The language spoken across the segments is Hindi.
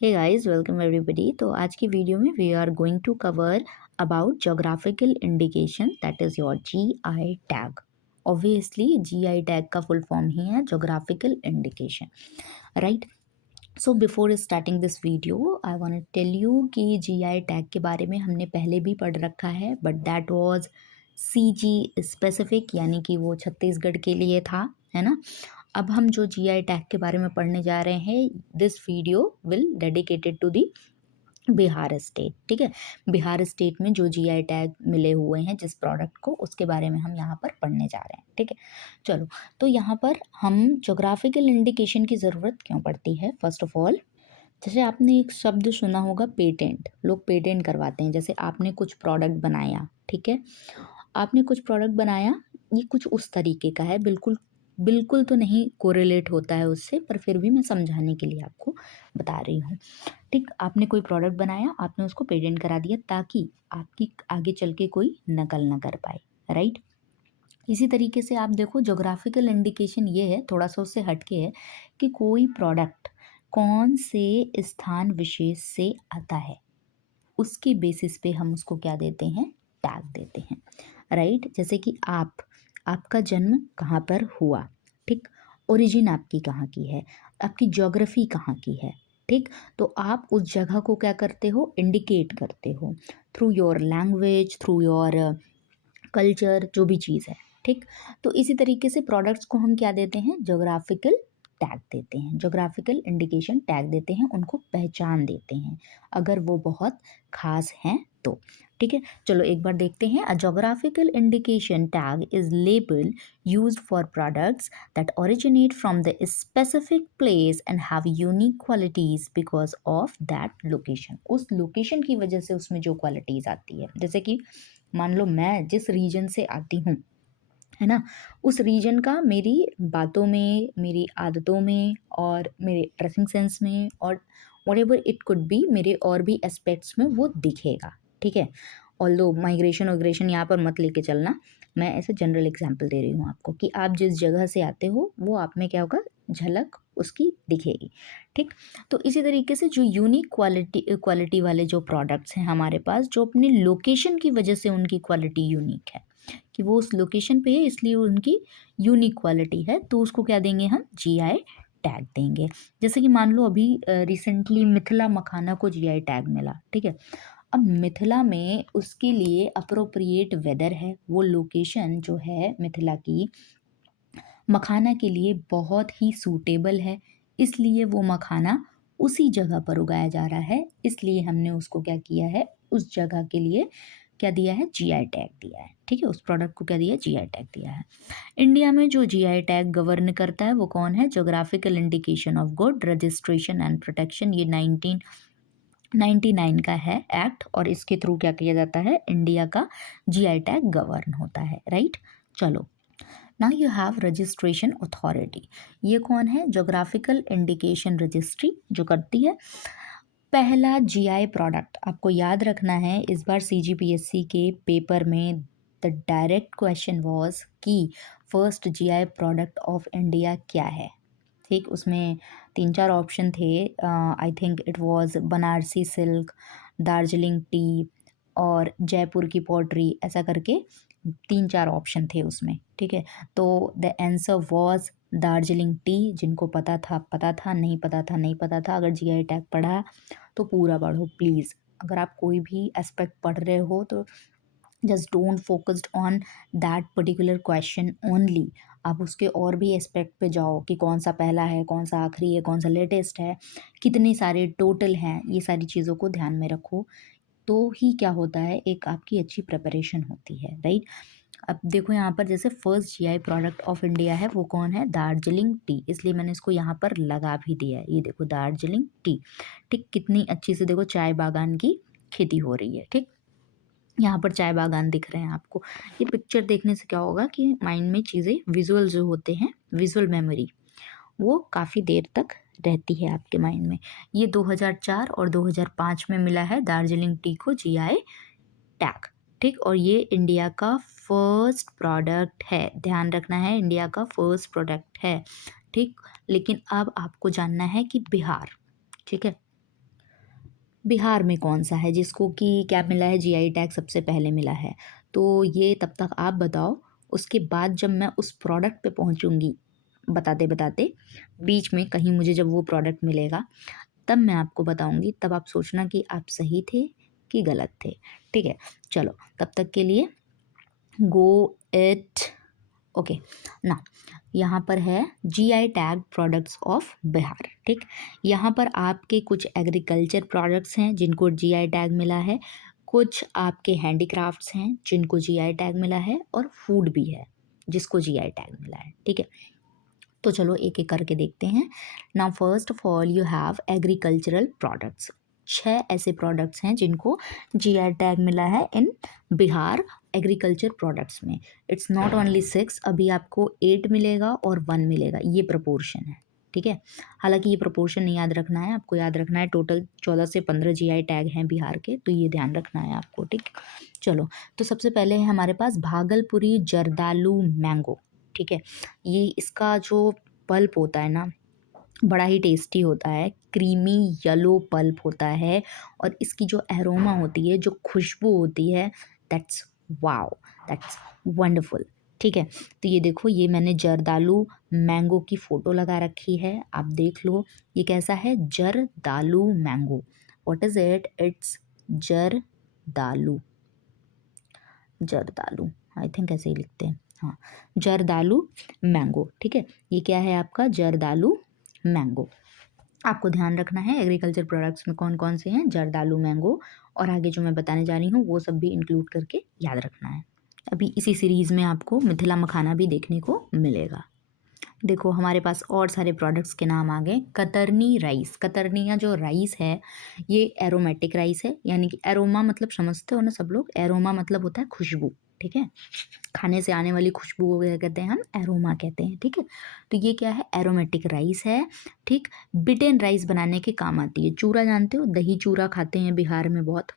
Hey guys, welcome everybody. तो आज की वीडियो में we are going to cover about geographical indication, that is your GI tag. Obviously GI tag का फुल फॉर्म ही है geographical indication, right. So before starting this video I want to tell you कि जीआई टैग के बारे में हमने पहले भी पढ़ रखा है, but that was CG specific, यानी कि वो छत्तीसगढ़ के लिए था, है ना। अब हम जो जीआई टैग के बारे में पढ़ने जा रहे हैं, this video will dedicated to the Bihar state, ठीक है। बिहार स्टेट में जो जीआई टैग मिले हुए हैं जिस प्रोडक्ट को, उसके बारे में हम यहाँ पर पढ़ने जा रहे हैं, ठीक है। चलो, तो यहाँ पर हम जोग्राफिकल इंडिकेशन की ज़रूरत क्यों पड़ती है। फर्स्ट ऑफ ऑल, जैसे आपने एक शब्द सुना होगा पेटेंट, लोग पेटेंट करवाते हैं। जैसे आपने कुछ प्रोडक्ट बनाया, ठीक है, आपने कुछ प्रोडक्ट बनाया, ये कुछ उस तरीके का है, बिल्कुल बिल्कुल तो नहीं कोरिलेट होता है उससे, पर फिर भी मैं समझाने के लिए आपको बता रही हूँ। ठीक, आपने कोई प्रोडक्ट बनाया, आपने उसको पेटेंट करा दिया ताकि आपकी आगे चल के कोई नकल ना कर पाए, राइट। इसी तरीके से आप देखो, ज्योग्राफिकल इंडिकेशन ये है, थोड़ा सा उससे हटके है, कि कोई प्रोडक्ट कौन से स्थान विशेष से आता है, उसके बेसिस पे हम उसको क्या देते हैं, टैग देते हैं, राइट। जैसे कि आपका जन्म कहाँ पर हुआ, ठीक, ओरिजिन आपकी कहाँ की है, आपकी ज्योग्राफी कहाँ की है, ठीक। तो आप उस जगह को क्या करते हो, इंडिकेट करते हो through your language, through your culture, जो भी चीज़ है, ठीक। तो इसी तरीके से प्रोडक्ट्स को हम क्या देते हैं, ज्योग्राफिकल टैग देते हैं, ज्योग्राफिकल इंडिकेशन टैग देते हैं, उनको पहचान देते हैं अगर वो बहुत खास हैं तो, ठीक है। चलो एक बार देखते हैं। A geographical indication tag is label used for products that originate from the specific place and have unique qualities because of that location. उस लोकेशन की वजह से उसमें जो क्वालिटीज आती है, जैसे कि मान लो मैं जिस रीजन से आती हूँ, है ना, उस रीजन का मेरी बातों में, मेरी आदतों में और मेरे ड्रेसिंग सेंस में और व्हाटएवर इट कुड बी, मेरे और भी एस्पेक्ट्स में वो दिखेगा, ठीक है। ऑल्दो माइग्रेशन वाइग्रेशन यहाँ पर मत लेके चलना, मैं ऐसे जनरल एग्जांपल दे रही हूँ आपको कि आप जिस जगह से आते हो वो आप में क्या होगा, झलक उसकी दिखेगी, ठीक। तो इसी तरीके से जो यूनिक क्वालिटी वाले जो प्रोडक्ट्स हैं हमारे पास, जो अपनी लोकेशन की वजह से उनकी क्वालिटी यूनिक है, कि वो उस लोकेशन पे है इसलिए उनकी यूनिक क्वालिटी है, तो उसको क्या देंगे हम, जीआई टैग देंगे। जैसे कि मान लो अभी रिसेंटली मिथिला मखाना को जीआई टैग मिला, ठीक है। अब मिथिला में उसके लिए अप्रोप्रिएट वेदर है, वो लोकेशन जो है मिथिला की मखाना के लिए बहुत ही सूटेबल है, इसलिए वो मखाना उसी जगह पर उगाया जा रहा है, इसलिए हमने उसको क्या किया है, उस जगह के लिए क्या दिया है, जीआई टैग दिया है, ठीक है। उस प्रोडक्ट को क्या दिया है, जीआई टैग दिया है। इंडिया में जो जीआई टैग गवर्न करता है वो कौन है, geographical indication of good registration and protection, ये 1999 का है एक्ट, और इसके थ्रू क्या किया जाता है, इंडिया का जीआई टैग गवर्न होता है, राइट। चलो, now you have registration authority. ये कौन है, ज्योग्राफिकल इंडिकेशन रजिस्ट्री जो करती है। पहला जीआई प्रोडक्ट आपको याद रखना है, इस बार सीजीपीएससी के पेपर में द डायरेक्ट क्वेश्चन वाज कि first GI product of India क्या है, ठीक। उसमें 3-4 ऑप्शन थे, I think it was Banarasi silk, Darjeeling T और जयपुर की पॉटरी, ऐसा करके 3-4 ऑप्शन थे उसमें, ठीक है। तो the answer was Darjeeling T. जिनको पता था पता था, नहीं पता था नहीं पता था। अगर जीआई टैग पढ़ा तो पूरा पढ़ो प्लीज़। अगर आप कोई भी एस्पेक्ट पढ़ रहे हो तो just don't focused on that particular question only. आप उसके और भी एस्पेक्ट पे जाओ कि कौन सा पहला है, कौन सा आखिरी है, कौन सा लेटेस्ट है, कितने सारे टोटल हैं, ये सारी चीज़ों को ध्यान में रखो, तो ही क्या होता है, एक आपकी अच्छी प्रिपरेशन होती है, राइट। अब देखो यहाँ पर, जैसे first GI product of India है वो कौन है, दार्जिलिंग टी, इसलिए मैंने इसको यहाँ पर लगा भी दिया है, ये देखो दार्जिलिंग टी, ठीक। कितनी अच्छी से देखो चाय बागान की खेती हो रही है, ठीक। यहाँ पर चाय बागान दिख रहे हैं आपको। ये पिक्चर देखने से क्या होगा कि माइंड में चीज़ें, विजुअल जो होते हैं, विजुअल मेमोरी, वो काफ़ी देर तक रहती है आपके माइंड में। ये 2004 और 2005 में मिला है दार्जिलिंग टी को जीआई टैग, ठीक। और ये इंडिया का फर्स्ट प्रोडक्ट है, ध्यान रखना है, इंडिया का फर्स्ट प्रोडक्ट है, ठीक। लेकिन अब आपको जानना है कि बिहार, ठीक है, बिहार में कौन-सा है जिसको कि क्या मिला है, जीआई टैग सबसे पहले मिला है? तो ये तब तक आप बताओ, उसके बाद जब मैं उस प्रोडक्ट पे पहुँचूँगी, बताते-बताते, बीच में कहीं मुझे जब वो प्रोडक्ट मिलेगा, तब मैं आपको बताऊँगी, तब आप सोचना कि आप सही थे कि गलत थे, ठीक है? चलो, तब तक के लिए गो इट ओके ना, यहाँ पर है GI tag products of Bihar, ठीक। यहाँ पर आपके कुछ एग्रीकल्चर प्रोडक्ट्स हैं जिनको जीआई टैग मिला है, कुछ आपके हैंडीक्राफ्ट्स हैं जिनको जीआई टैग मिला है, और फूड भी है जिसको जीआई टैग मिला है, ठीक है। तो चलो एक एक करके देखते हैं। Now first of all you have agricultural products. 6 ऐसे प्रोडक्ट्स हैं जिनको जीआई टैग मिला है इन बिहार एग्रीकल्चर प्रोडक्ट्स में। इट्स नॉट ओनली 6, अभी आपको 8 मिलेगा और 1 मिलेगा, ये प्रपोर्शन है, ठीक है। हालांकि ये प्रपोर्शन नहीं याद रखना है, आपको याद रखना है टोटल 14 से 15 जीआई टैग हैं बिहार के, तो ये ध्यान रखना है आपको, ठीक। चलो, तो सबसे पहले है हमारे पास भागलपुरी जर्दालू मैंगो, ठीक है। ये इसका जो पल्प होता है ना, बड़ा ही टेस्टी होता है, क्रीमी येलो पल्प होता है, और इसकी जो एरोमा होती है, जो खुशबू होती है, दैट्स वाओ, दैट्स वंडरफुल, ठीक है। तो ये देखो, ये मैंने जर्दालू मैंगो की फ़ोटो लगा रखी है, आप देख लो ये कैसा है, Jardalu mango. What is it? It's Jardalu, Jardalu, I think ऐसे ही लिखते हैं, हाँ, जर्दालू मैंगो, ठीक है। ये क्या है आपका? जर्दालू मैंगो। आपको ध्यान रखना है एग्रीकल्चर प्रोडक्ट्स में कौन कौन से हैं, जर्दालू मैंगो, और आगे जो मैं बताने जा रही हूँ वो सब भी इंक्लूड करके याद रखना है। अभी इसी सीरीज़ में आपको मिथिला मखाना भी देखने को मिलेगा। देखो, हमारे पास और सारे प्रोडक्ट्स के नाम आ गए। कतरनी राइस, कतरनिया जो राइस है ये एरोमेटिक राइस है, यानी कि एरोमा मतलब समझते हो ना सब लोग, एरोमा मतलब होता है खुशबू, ठीक है। खाने से आने वाली खुशबू को क्या कहते हैं? हम एरोमा कहते हैं, ठीक है। तो ये क्या है? एरोमेटिक राइस है, ठीक। बिटेन राइस बनाने के काम आती है। चूरा जानते हो, दही चूरा खाते हैं बिहार में बहुत,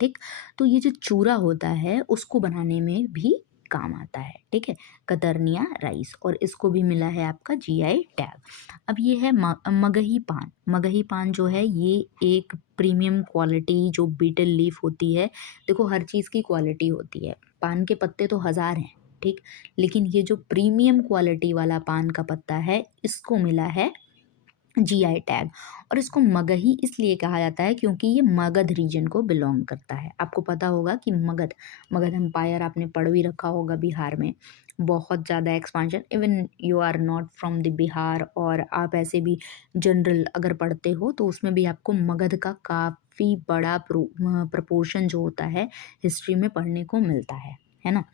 ठीक। तो ये जो चूरा होता है उसको बनाने में भी काम आता है, ठीक है, कतरनिया राइस, और इसको भी मिला है आपका जीआई टैग। अब ये है मगही पान। मगही पान जो है ये एक प्रीमियम क्वालिटी जो बीटल लीफ होती है, देखो हर चीज़ की क्वालिटी होती है, पान के पत्ते तो हज़ार हैं, ठीक, लेकिन ये जो प्रीमियम क्वालिटी वाला पान का पत्ता है इसको मिला है जीआई टैग। और इसको मगही इसलिए कहा जाता है क्योंकि ये मगध रीजन को बिलोंग करता है। आपको पता होगा कि मगध मगध एम्पायर आपने पढ़ भी रखा होगा बिहार में, बहुत ज़्यादा expansion, even you are not from the Bihar और आप ऐसे भी जनरल अगर पढ़ते हो तो उसमें भी आपको मगध का काफ़ी बड़ा प्रपोर्शन जो होता है हिस्ट्री में पढ़ने को मिलता है ना।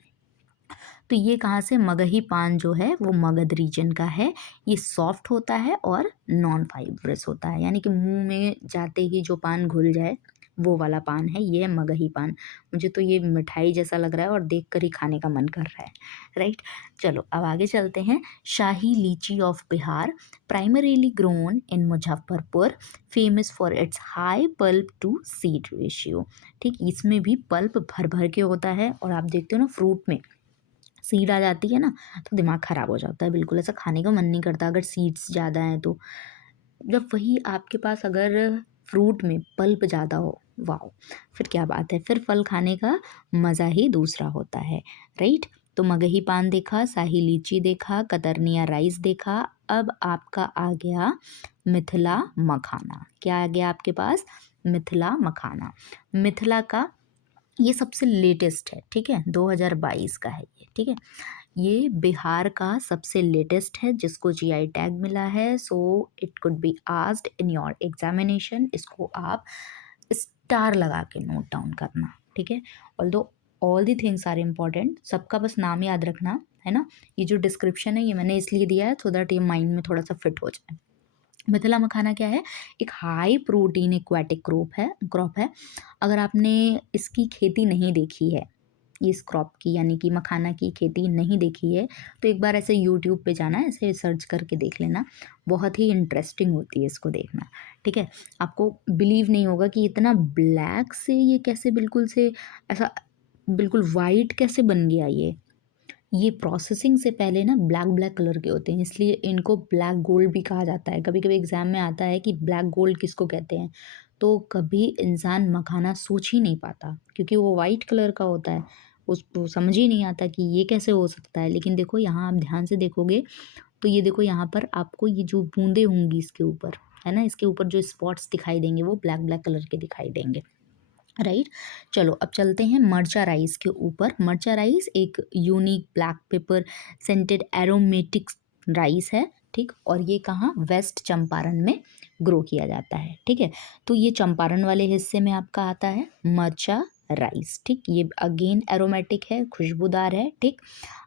तो ये कहाँ से? मगही पान जो है वो मगध रीजन का है। ये सॉफ्ट होता है और नॉन फाइब्रस होता है, यानी कि मुंह में जाते ही जो पान घुल जाए वो वाला पान है, ये है मगही पान। मुझे तो ये मिठाई जैसा लग रहा है और देखकर ही खाने का मन कर रहा है, राइट। चलो अब आगे चलते हैं। Shahi litchi of Bihar, primarily grown in Muzaffarpur, famous for its high pulp to seed ratio, ठीक। इसमें भी पल्प भर भर के होता है, और आप देखते हो ना फ्रूट में सीड आ जाती है ना तो दिमाग ख़राब हो जाता है, बिल्कुल ऐसा खाने का मन नहीं करता अगर सीड्स ज़्यादा हैं तो। जब वही आपके पास अगर फ्रूट में पल्प ज़्यादा हो, वाओ, फिर क्या बात है, फिर फल खाने का मज़ा ही दूसरा होता है, राइट। तो मगही पान देखा, शाही लीची देखा, कतरनिया राइस देखा, अब आपका आ गया मिथिला मखाना। क्या आ गया आपके पास? मिथिला मखाना। मिथिला का ये सबसे लेटेस्ट है, ठीक है, 2022 का है ये, ठीक है। ये बिहार का सबसे लेटेस्ट है जिसको जीआई टैग मिला है, so it could be asked in your examination. इसको आप स्टार लगा के नोट डाउन करना, ठीक है। Although all the things are important, सबका बस नाम याद रखना है ना। ये जो डिस्क्रिप्शन है ये मैंने इसलिए दिया है सो दैट ये माइंड में थोड़ा सा फिट हो जाए। मिथिला मखाना क्या है? एक हाई प्रोटीन एक्वाटिक क्रॉप है। अगर आपने इसकी खेती नहीं देखी है, इस क्रॉप की यानी कि मखाना की खेती नहीं देखी है, तो एक बार ऐसे यूट्यूब पे जाना, ऐसे सर्च करके देख लेना, बहुत ही इंटरेस्टिंग होती है इसको देखना, ठीक है। आपको बिलीव नहीं होगा कि इतना ब्लैक से ये कैसे बिल्कुल से ऐसा बिल्कुल वाइट कैसे बन गया ये, ये प्रोसेसिंग से पहले ना ब्लैक ब्लैक कलर के होते हैं, इसलिए इनको ब्लैक गोल्ड भी कहा जाता है। कभी कभी एग्जाम में आता है कि ब्लैक गोल्ड किसको कहते हैं, तो कभी इंसान मखाना सोच ही नहीं पाता क्योंकि वो वाइट कलर का होता है, उसको समझ ही नहीं आता कि ये कैसे हो सकता है। लेकिन देखो यहाँ आप ध्यान से देखोगे तो ये देखो यहाँ पर आपको ये जो बूंदे होंगी इसके ऊपर, है ना, इसके ऊपर जो स्पॉट्स दिखाई देंगे वो ब्लैक ब्लैक कलर के दिखाई देंगे, राइट। चलो अब चलते हैं मर्चा राइस के ऊपर। मर्चा राइस एक unique black pepper scented aromatic rice है, ठीक। और ये कहाँ, वेस्ट चंपारण में ग्रो किया जाता है, ठीक है। तो ये चंपारण वाले हिस्से में आपका आता है मर्चा राइस, ठीक। ये अगेन एरोमेटिक है, खुशबूदार है, ठीक।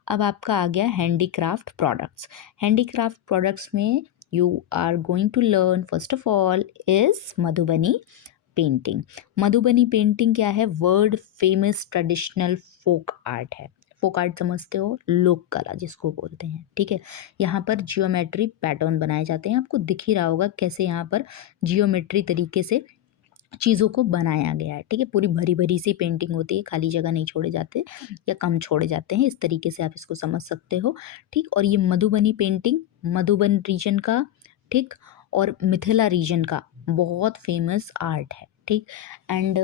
अब आपका आ गया हैंडीक्राफ्ट प्रोडक्ट्स। हैंडीक्राफ्ट प्रोडक्ट्स में you are going to learn first of all is Madhubani painting. Madhubani painting क्या है, world famous traditional folk art है। फोक आर्ट समझते हो, लोक कला जिसको बोलते हैं, ठीक है। यहाँ पर जियोमेट्री पैटर्न बनाए जाते हैं, आपको दिख ही रहा होगा कैसे यहाँ पर जियोमेट्री तरीके से चीज़ों को बनाया गया है, ठीक है। पूरी भरी भरी सी पेंटिंग होती है, खाली जगह नहीं छोड़े जाते या कम छोड़े जाते हैं, इस तरीके से आप इसको समझ सकते हो, ठीक। और ये मधुबनी पेंटिंग मधुबन रीजन का, ठीक, और मिथिला रीजन का बहुत फेमस आर्ट है, ठीक। And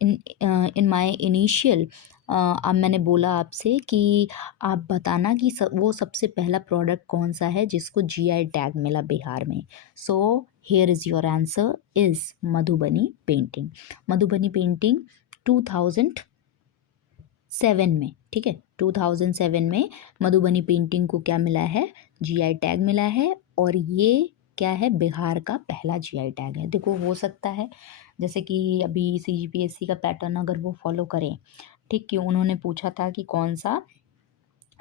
in in my initial, अब मैंने बोला आपसे कि आप बताना कि वो सबसे पहला प्रोडक्ट कौन सा है जिसको जीआई टैग मिला बिहार में। So here is your answer is Madhubani painting. Madhubani painting 2007 में, ठीक है, 2007 में मधुबनी पेंटिंग को क्या मिला है, जीआई टैग मिला है। और ये क्या है, बिहार का पहला जीआई टैग है। देखो हो सकता है जैसे कि अभी सीजीपीएससी का पैटर्न अगर वो फॉलो करें, ठीक, कि उन्होंने पूछा था कि कौन सा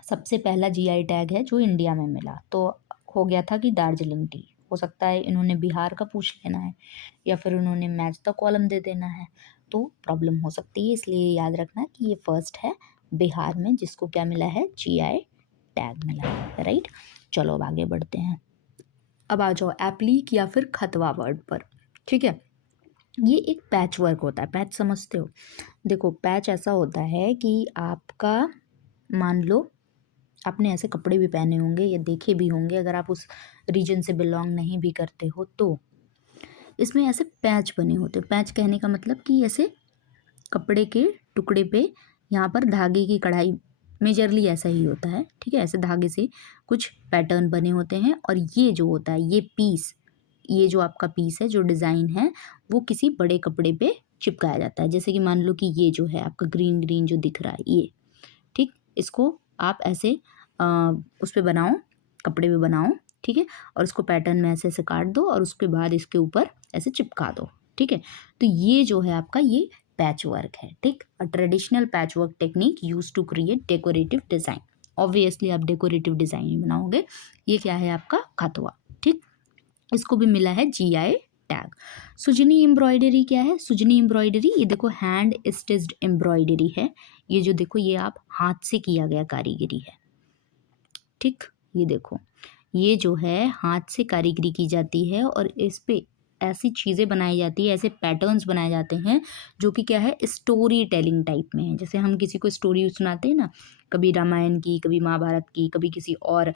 सबसे पहला जीआई टैग है जो इंडिया में मिला, तो हो गया था कि दार्जिलिंग टी। हो सकता है इन्होंने बिहार का पूछ लेना है या फिर उन्होंने मैच द कॉलम दे देना है, तो प्रॉब्लम हो सकती है। इसलिए याद रखना कि ये फर्स्ट है बिहार में जिसको क्या मिला है, जीआई टैग मिला है, राइट। चलो अब आगे बढ़ते हैं। अब आ जाओ एप्लीक या फिर खतवा वर्ड पर, ठीक है। ये एक पैच वर्क होता है, पैच समझते हो। देखो पैच ऐसा होता है कि आपका, मान लो आपने ऐसे कपड़े भी पहने होंगे या देखे भी होंगे, अगर आप उस रीजन से बिलोंग नहीं भी करते हो तो इसमें ऐसे पैच बने होते हैं। पैच कहने का मतलब कि ऐसे कपड़े के टुकड़े पे यहाँ पर धागे की कढ़ाई, मेजरली ऐसा ही होता है, ठीक है। ऐसे धागे से कुछ पैटर्न बने होते हैं और ये जो होता है, ये पीस, ये जो आपका पीस है, जो डिज़ाइन है, वो किसी बड़े कपड़े पे चिपकाया जाता है। जैसे कि मान लो कि ये जो है आपका ग्रीन ग्रीन जो दिख रहा है ये, ठीक, इसको आप ऐसे उस पे बनाओ, कपड़े पे बनाओ, ठीक है। और उसको पैटर्न में ऐसे ऐसे काट दो और उसके बाद इसके ऊपर ऐसे चिपका दो, ठीक है। तो ये जो है आपका ये पैच वर्क है, ठीक। A traditional patch work technique use to create decorative design. Obviously आप डेकोरेटिव डिज़ाइन ही बनाओगे। ये क्या है आपका खतवा, ठीक। इसको भी मिला है जीआई टैग। सुजनी एम्ब्रॉयडरी क्या है, सुजनी एम्ब्रॉयडरी, ये देखो हैंड स्टिच्ड एम्ब्रॉयडरी है। ये जो देखो ये आप हाथ से किया गया कारीगरी है, ठीक। ये देखो ये जो है हाथ से कारीगरी की जाती है और इस पे ऐसी चीज़ें बनाई जाती है, ऐसे पैटर्न्स बनाए जाते हैं जो कि क्या है, स्टोरी टेलिंग टाइप में है। जैसे हम किसी को स्टोरी सुनाते हैं ना, कभी रामायण की, कभी महाभारत की, कभी किसी और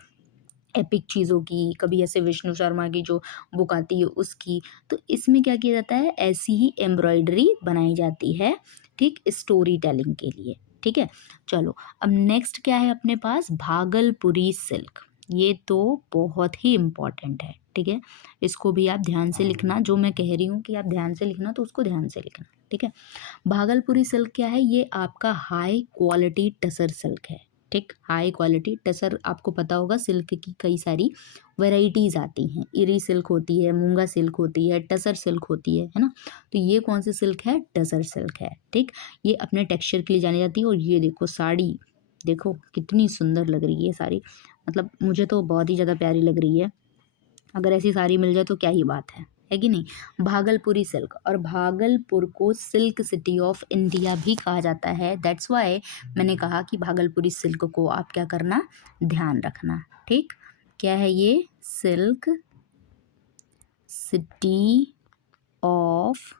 एपिक चीज़ों की, कभी ऐसे विष्णु शर्मा की जो बुक आती है उसकी। तो इसमें क्या किया जाता है, ऐसी ही एम्ब्रॉयडरी बनाई जाती है, ठीक, स्टोरी टेलिंग के लिए, ठीक है। चलो अब नेक्स्ट क्या है अपने पास, भागलपुरी सिल्क। ये तो बहुत ही इम्पॉर्टेंट है, ठीक है। इसको भी आप ध्यान से लिखना, जो मैं कह रही हूँ कि आप ध्यान से लिखना तो उसको ध्यान से लिखना, ठीक है। भागलपुरी सिल्क क्या है, ये आपका हाई क्वालिटी टसर सिल्क है, ठीक। हाई क्वालिटी टसर, आपको पता होगा सिल्क की कई सारी वैरायटीज़ आती हैं, इरी सिल्क होती है, मूंगा सिल्क होती है, टसर सिल्क होती है ना। तो ये कौन सी सिल्क है, टसर सिल्क है, ठीक। ये अपने टेक्सचर के लिए जानी जाती है। और ये देखो साड़ी, देखो कितनी सुंदर लग रही है साड़ी, मतलब मुझे तो बहुत ही ज़्यादा प्यारी लग रही है। अगर ऐसी साड़ी मिल जाए तो क्या ही बात है कि नहीं। भागलपुरी सिल्क, और भागलपुर को सिल्क सिटी ऑफ इंडिया भी कहा जाता है। दैट्स वाई मैंने कहा कि भागलपुरी सिल्क को आप क्या करना, ध्यान रखना, ठीक। क्या है ये, सिल्क सिटी ऑफ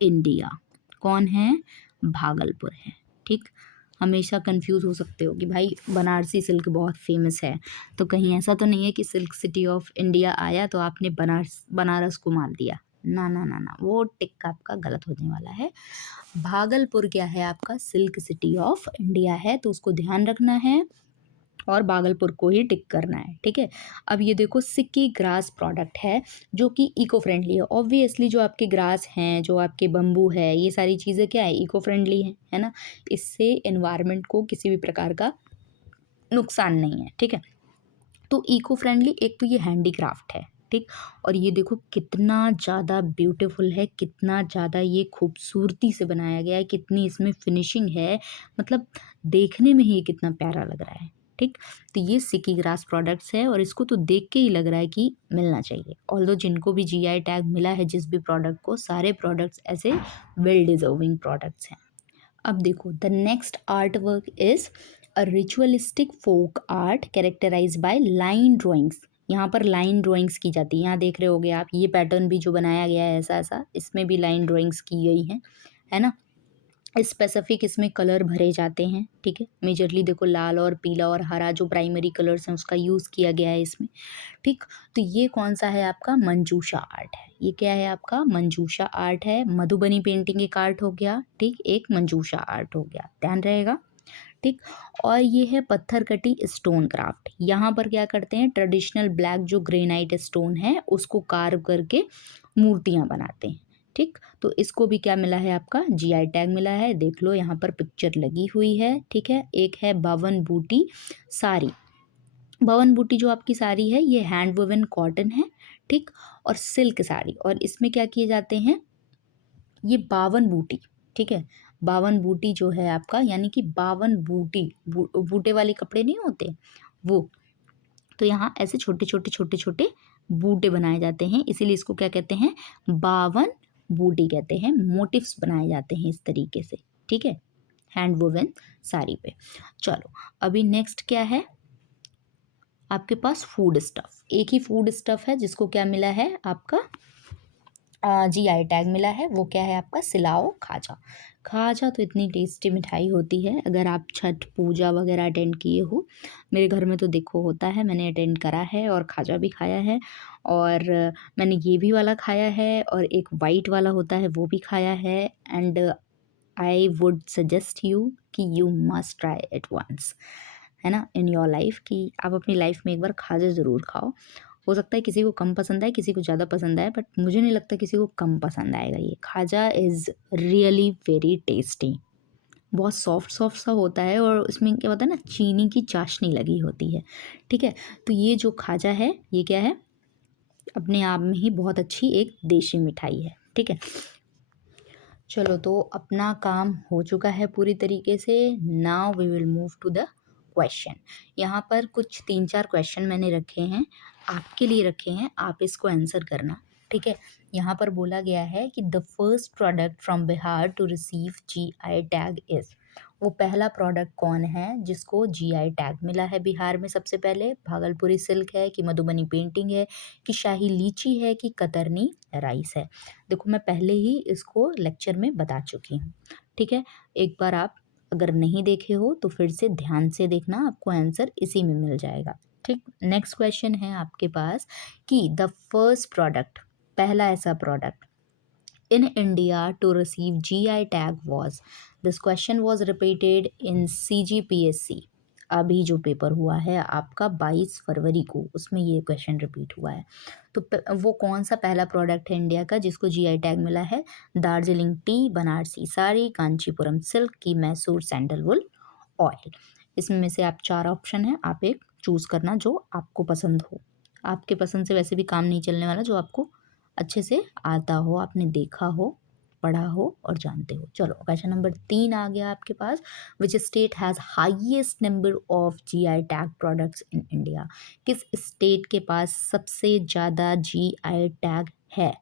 इंडिया कौन है, भागलपुर है, ठीक। हमेशा कंफ्यूज हो सकते हो कि भाई बनारसी सिल्क बहुत फेमस है, तो कहीं ऐसा तो नहीं है कि सिल्क सिटी ऑफ इंडिया आया तो आपने बनारस बनारस को मार दिया। ना ना ना ना, वो टिक आपका गलत होने वाला है। भागलपुर क्या है आपका, सिल्क सिटी ऑफ इंडिया है, तो उसको ध्यान रखना है और भागलपुर को ही टिक करना है, ठीक है। अब ये देखो सिक्की ग्रास प्रोडक्ट है जो कि इको फ्रेंडली है। ऑब्वियसली जो आपके ग्रास हैं, जो आपके बम्बू है, ये सारी चीज़ें क्या है, इको फ्रेंडली है ना। इससे एनवायरनमेंट को किसी भी प्रकार का नुकसान नहीं है, ठीक है। तो इको फ्रेंडली एक तो ये हैंडीक्राफ्ट है, ठीक। और ये देखो कितना ज़्यादा ब्यूटीफुल है, कितना ज़्यादा ये खूबसूरती से बनाया गया है, कितनी इसमें फिनिशिंग है, मतलब देखने में ही ये कितना प्यारा लग रहा है, ठीक। तो ये सिकी ग्रास प्रोडक्ट्स है और इसको तो देख के ही लग रहा है कि मिलना चाहिए। ऑल्दो जिनको भी जीआई टैग मिला है जिस भी प्रोडक्ट को, सारे प्रोडक्ट्स ऐसे वेल डिजर्विंग प्रोडक्ट्स हैं। अब देखो the next art work is a ritualistic folk art characterize by line drawings. यहाँ पर लाइन ड्राइंग्स की जाती है, यहाँ देख रहे होगे आप, ये पैटर्न भी जो बनाया गया है ऐसा ऐसा, इसमें भी लाइन ड्राइंग्स की गई हैं, है ना। स्पेसिफिक इसमें कलर भरे जाते हैं, ठीक है। मेजरली देखो लाल और पीला और हरा जो प्राइमरी कलर्स हैं उसका यूज़ किया गया है इसमें, ठीक। तो ये कौन सा है आपका, मंजूषा आर्ट है। ये क्या है आपका, मंजूषा आर्ट है। मधुबनी पेंटिंग एक आर्ट हो गया, ठीक, एक मंजूषा आर्ट हो गया, ध्यान रहेगा, ठीक। और ये है पत्थर कटी स्टोन क्राफ्ट। यहाँ पर क्या करते हैं, ट्रेडिशनल ब्लैक जो ग्रेनाइट स्टोन है उसको कार्व करके मूर्तियाँ बनाते हैं, ठीक। तो इसको भी क्या मिला है आपका, जीआई टैग मिला है। देख लो यहाँ पर पिक्चर लगी हुई है, ठीक है। एक है बावन बूटी साड़ी। बावन बूटी जो आपकी साड़ी है ये हैंड वोवन कॉटन है, ठीक। और सिल्क साड़ी, और इसमें क्या किए जाते हैं, ये बावन बूटी, ठीक है। बावन बूटी जो है आपका, यानी कि बावन बूटी, बूटे वाले कपड़े नहीं होते वो, तो यहाँ ऐसे छोटे छोटे छोटे छोटे बूटे बनाए जाते हैं, इसीलिए इसको क्या कहते हैं, बावन बूटी कहते हैं। मोटिव्स बनाए जाते हैं इस तरीके से, ठीक है, हैंड वोवन साड़ी पे। चलो अभी नेक्स्ट क्या है आपके पास, फूड स्टफ। एक ही फूड स्टफ है जिसको क्या मिला है आपका, जीआई टैग मिला है। वो क्या है आपका, सिलाओ खाजा। खाजा तो इतनी टेस्टी मिठाई होती है, अगर आप छठ पूजा वगैरह अटेंड किए हो, मेरे घर में तो देखो होता है, मैंने अटेंड करा है और खाजा भी खाया है। और मैंने ये भी वाला खाया है और एक वाइट वाला होता है वो भी खाया है। And I would suggest you कि you must try it once, है ना, इन योर लाइफ, कि आप अपनी लाइफ में एक बार खाजा ज़रूर खाओ। हो सकता है किसी को कम पसंद आए, किसी को ज़्यादा पसंद आए, बट मुझे नहीं लगता किसी को कम पसंद आएगा। ये खाजा इज़ रियली वेरी टेस्टी, बहुत सॉफ्ट सॉफ्ट सा होता है और उसमें क्या होता है ना, चीनी की चाशनी लगी होती है, ठीक है। तो ये जो खाजा है ये क्या है, अपने आप में ही बहुत अच्छी एक देशी मिठाई है, ठीक है। चलो तो अपना काम हो चुका है पूरी तरीके से। Now we will move to the question. यहाँ पर कुछ 3-4 क्वेश्चन मैंने रखे हैं, आपके लिए रखे हैं, आप इसको आंसर करना, ठीक है। यहाँ पर बोला गया है कि the first product from Bihar to receive GI tag is, वो पहला प्रोडक्ट कौन है जिसको जीआई टैग मिला है बिहार में सबसे पहले, भागलपुरी सिल्क है कि मधुबनी पेंटिंग है कि शाही लीची है कि कतरनी राइस है। देखो मैं पहले ही इसको लेक्चर में बता चुकी हूँ, ठीक है। एक बार आप अगर नहीं देखे हो तो फिर से ध्यान से देखना, आपको आंसर इसी में मिल जाएगा, ठीक। नेक्स्ट क्वेश्चन है आपके पास कि द फर्स्ट प्रोडक्ट, पहला ऐसा product in India to receive GI tag was, this question was repeated in CGPSC, अभी जो पेपर हुआ है आपका 22 फरवरी को, उसमें ये क्वेश्चन रिपीट हुआ है। तो वो कौन सा पहला प्रोडक्ट है इंडिया का जिसको जीआई टैग मिला है, दार्जिलिंग टी, बनारसी साड़ी, कांचीपुरम सिल्क की मैसूर सैंडलवुड ऑयल। इसमें से आप 4 ऑप्शन है, आप एक चूज़ करना जो आपको पसंद हो। आपके पसंद से वैसे भी काम नहीं चलने वाला, जो आपको अच्छे से आता हो, आपने देखा हो, पढ़ा हो और जानते हो। चलो क्वेश्चन नंबर 3 आ गया आपके पास, which state has highest number of GI tag products in India, किस स्टेट के पास सबसे ज़्यादा जीआई टैग है,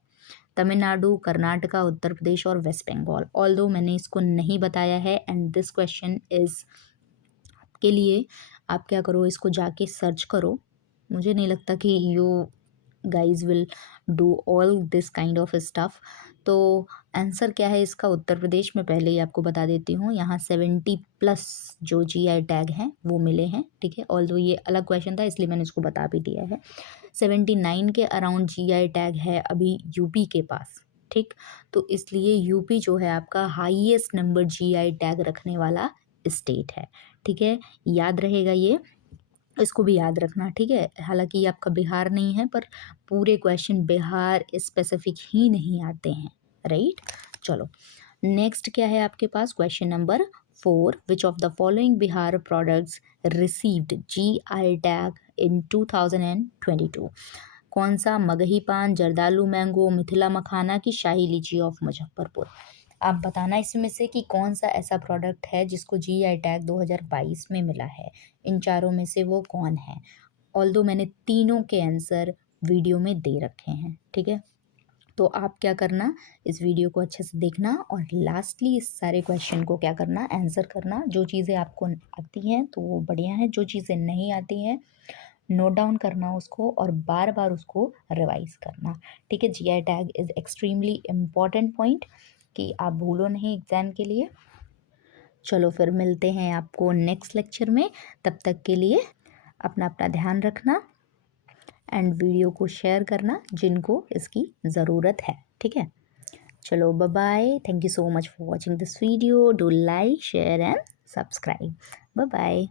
तमिलनाडु, कर्नाटका, उत्तर प्रदेश और वेस्ट बंगाल। ऑल्दो मैंने इसको नहीं बताया है एंड दिस क्वेश्चन इज़ आपके लिए, आप क्या करो इसको जाके सर्च करो, मुझे नहीं लगता कि guys will do all this kind of stuff. तो आंसर क्या है इसका? उत्तर प्रदेश में। पहले ही आपको बता देती हूँ, यहाँ 70+ जो GI टैग हैं वो मिले हैं, ठीक है। ऑल्दो ये अलग क्वेश्चन था इसलिए मैंने इसको बता भी दिया है। 79 के अराउंड GI टैग है अभी यूपी के पास, ठीक। तो इसलिए यूपी जो है आपका हाईएस्ट नंबर GI टैग रखने वाला स्टेट है, ठीक है। याद रहेगा ये, इसको भी याद रखना, ठीक है। हालांकि ये आपका बिहार नहीं है, पर पूरे क्वेश्चन बिहार स्पेसिफिक ही नहीं आते हैं, राइट। चलो नेक्स्ट क्या है आपके पास? Question number 4, which of the following Bihar products received GI tag in 2022? कौन सा? मगही पान, जर्दालू मैंगो, मिथिला मखाना की शाही लीची ऑफ मुजफ्फरपुर। आप बताना इसमें से कि कौन सा ऐसा प्रोडक्ट है जिसको GI टैग 2022 में मिला है। इन चारों में से वो कौन है? ऑल्दो मैंने तीनों के आंसर वीडियो में दे रखे हैं, ठीक है। तो आप क्या करना, इस वीडियो को अच्छे से देखना और लास्टली इस सारे क्वेश्चन को क्या करना, आंसर करना। जो चीज़ें आपको आती हैं तो वो बढ़िया है, जो चीज़ें नहीं आती हैं नोट डाउन करना उसको और बार बार उसको रिवाइज करना, ठीक है। GI tag is extremely important point कि आप भूलो नहीं एग्ज़ाम के लिए। चलो फिर मिलते हैं आपको नेक्स्ट लेक्चर में, तब तक के लिए अपना अपना ध्यान रखना एंड वीडियो को शेयर करना जिनको इसकी ज़रूरत है, ठीक है। चलो bye bye, thank you so much for watching this video, do like share and subscribe, bye bye.